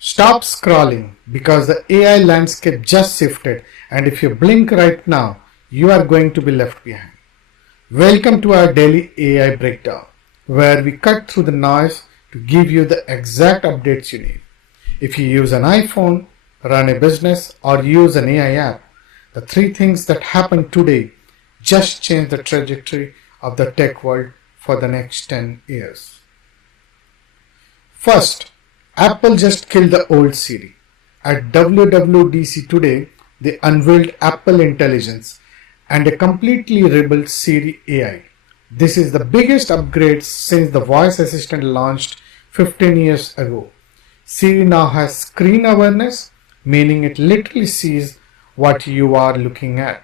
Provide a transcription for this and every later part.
Stop scrolling because the AI landscape just shifted, and if you blink right now, you are going to be left behind. Welcome to our daily AI breakdown, where we cut through the noise to give you the exact updates you need. If you use an iPhone, run a business, or use an AI app, the three things that happen today just change the trajectory of the tech world for the next 10 years. First, Apple just killed the old Siri. At WWDC today, they unveiled Apple Intelligence and a completely rebuilt Siri AI. This is the biggest upgrade since the voice assistant launched 15 years ago. Siri now has screen awareness, meaning it literally sees what you are looking at.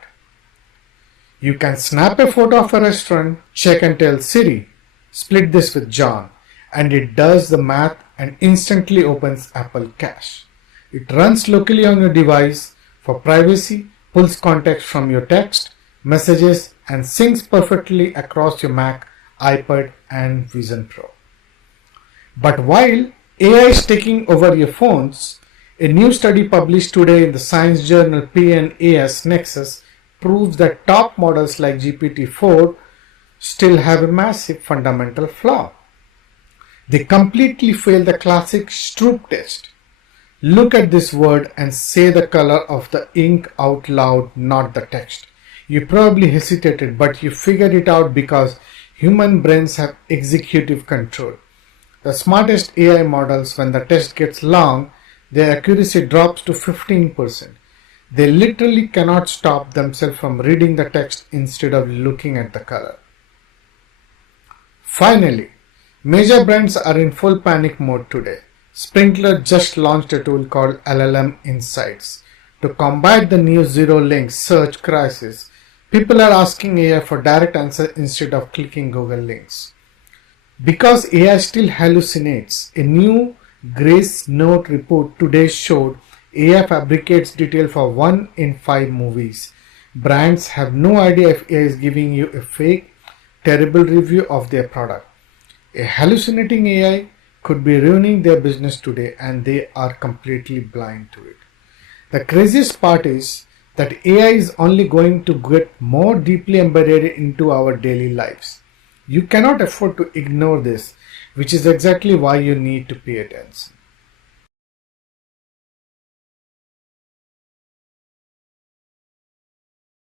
You can snap a photo of a restaurant, check and tell Siri, split this with John, and it does the math and instantly opens Apple Cache. It runs locally on your device for privacy, pulls context from your text, messages, and syncs perfectly across your Mac, iPad, and Vision Pro. But while AI is taking over your phones, a new study published today in the science journal PNAS Nexus proves that top models like GPT-4 still have a massive fundamental flaw. They completely fail the classic Stroop test. Look at this word and say the color of the ink out loud, not the text. You probably hesitated, but you figured it out because human brains have executive control. The smartest AI models, when the test gets long, their accuracy drops to 15%. They literally cannot stop themselves from reading the text instead of looking at the color. Finally, major brands are in full panic mode today. Sprinklr just launched a tool called LLM Insights. To combat the new zero-link search crisis, people are asking AI for direct answers instead of clicking Google links. Because AI still hallucinates, a new Grace Note report today showed AI fabricates detail for 1 in 5 movies. Brands have no idea if AI is giving you a fake, terrible review of their product. A hallucinating AI could be ruining their business today, and they are completely blind to it. The craziest part is that AI is only going to get more deeply embedded into our daily lives. You cannot afford to ignore this, which is exactly why you need to pay attention.